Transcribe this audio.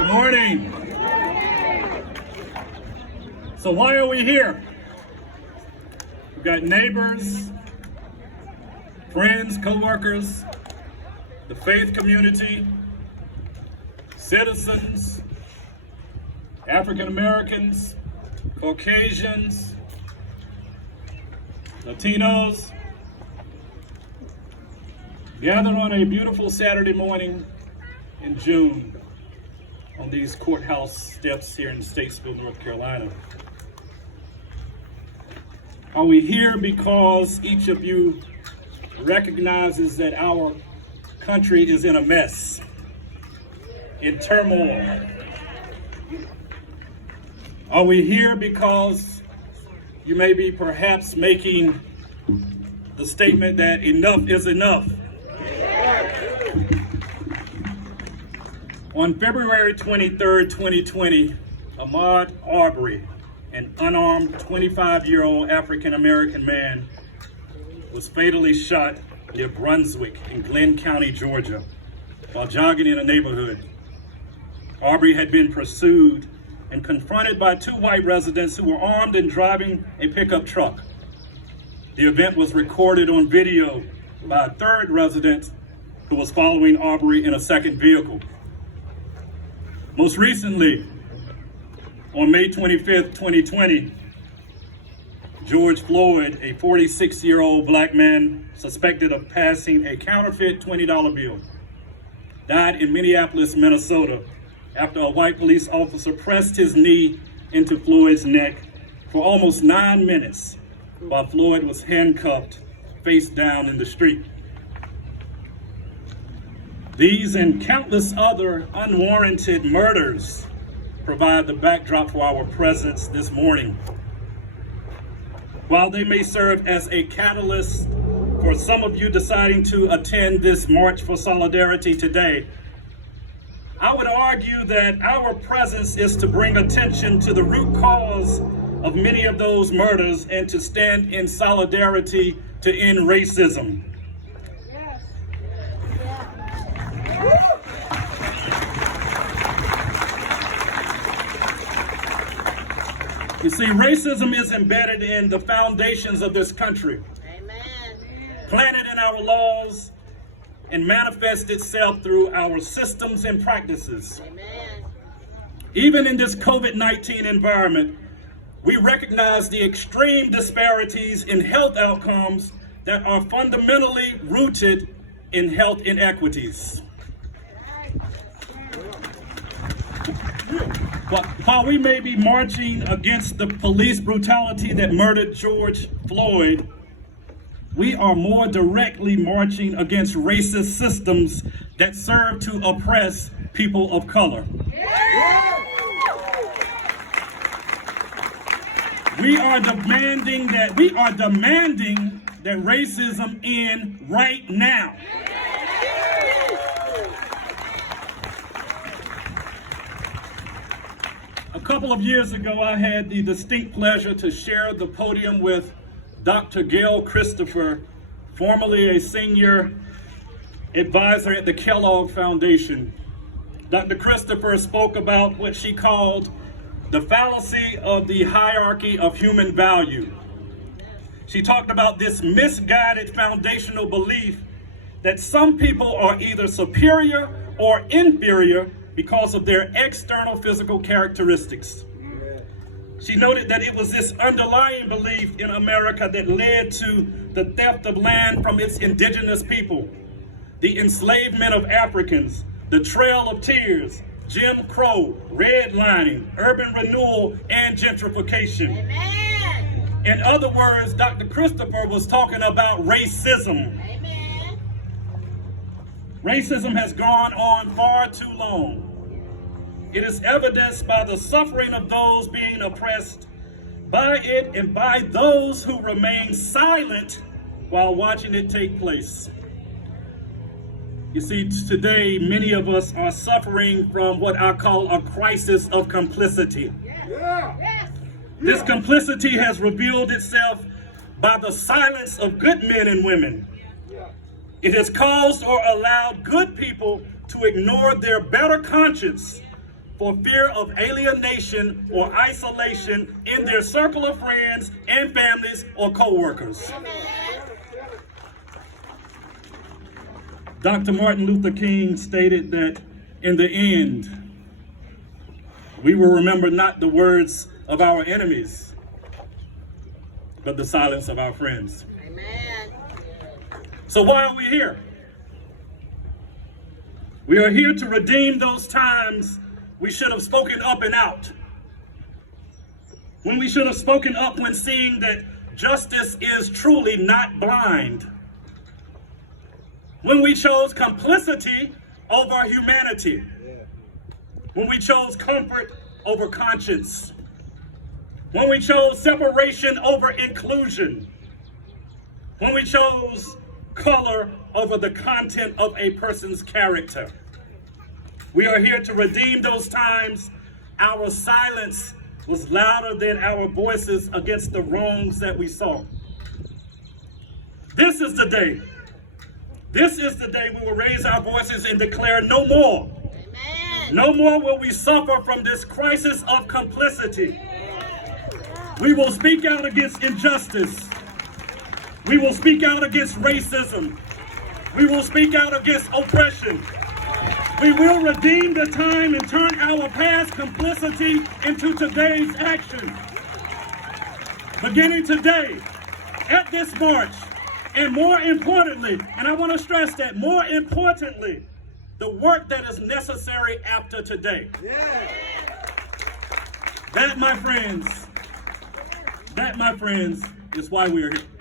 Good morning. So why are we here? We've got neighbors, friends, co-workers, the faith community, citizens, African Americans, Caucasians, Latinos, gathered on a beautiful Saturday morning in June on these courthouse steps here in Statesville, North Carolina. Are we here because each of you recognizes that our country is in a mess, in turmoil? Are we here because you may be perhaps making the statement that enough is enough? On February 23rd, 2020, Ahmaud Arbery, an unarmed 25-year-old African-American man, was fatally shot near Brunswick in Glenn County, Georgia, while jogging in a neighborhood. Arbery had been pursued and confronted by two white residents who were armed and driving a pickup truck. The event was recorded on video by a third resident who was following Arbery in a second vehicle. Most recently, on May 25th, 2020, George Floyd, a 46-year-old black man suspected of passing a counterfeit $20 bill, died in Minneapolis, Minnesota, after a white police officer pressed his knee into Floyd's neck for almost 9 minutes while Floyd was handcuffed face down in the street. These and countless other unwarranted murders provide the backdrop for our presence this morning. While they may serve as a catalyst for some of you deciding to attend this March for Solidarity today, I would argue that our presence is to bring attention to the root cause of many of those murders and to stand in solidarity to end racism. You see, racism is embedded in the foundations of this country. Amen. Planted in our laws and manifests itself through our systems and practices. Amen. Even in this COVID-19 environment, we recognize the extreme disparities in health outcomes that are fundamentally rooted in health inequities. While we may be marching against the police brutality that murdered George Floyd, we are more directly marching against racist systems that serve to oppress people of color. We are demanding that racism end right now. A couple of years ago, I had the distinct pleasure to share the podium with Dr. Gail Christopher, formerly a senior advisor at the Kellogg Foundation. Dr. Christopher spoke about what she called the fallacy of the hierarchy of human value. She talked about this misguided foundational belief that some people are either superior or inferior because of their external physical characteristics. She noted that it was this underlying belief in America that led to the theft of land from its indigenous people, the enslavement of Africans, the Trail of Tears, Jim Crow, redlining, urban renewal, and gentrification. Amen. In other words, Dr. Christopher was talking about racism. Amen. Racism has gone on far too long. It is evidenced by the suffering of those being oppressed by it and by those who remain silent while watching it take place. You see, today, many of us are suffering from what I call a crisis of complicity. This complicity has revealed itself by the silence of good men and women. It has caused or allowed good people to ignore their better conscience for fear of alienation or isolation in their circle of friends and families or co-workers. Dr. Martin Luther King stated that in the end, we will remember not the words of our enemies, but the silence of our friends. Amen. So why are we here? We are here to redeem those times we should have spoken up and out. When we should have spoken up when seeing that justice is truly not blind. When we chose complicity over humanity. When we chose comfort over conscience. When we chose separation over inclusion. When we chose color over the content of a person's character. We are here to redeem those times our silence was louder than our voices against the wrongs that we saw. This is the day. This is the day we will raise our voices and declare no more. Amen. No more will we suffer from this crisis of complicity. We will speak out against injustice. We will speak out against racism. We will speak out against oppression. We will redeem the time and turn our past complicity into today's action. Beginning today, at this march, and more importantly, and I want to stress that, more importantly, the work that is necessary after today. Yeah. That, my friends, is why we are here.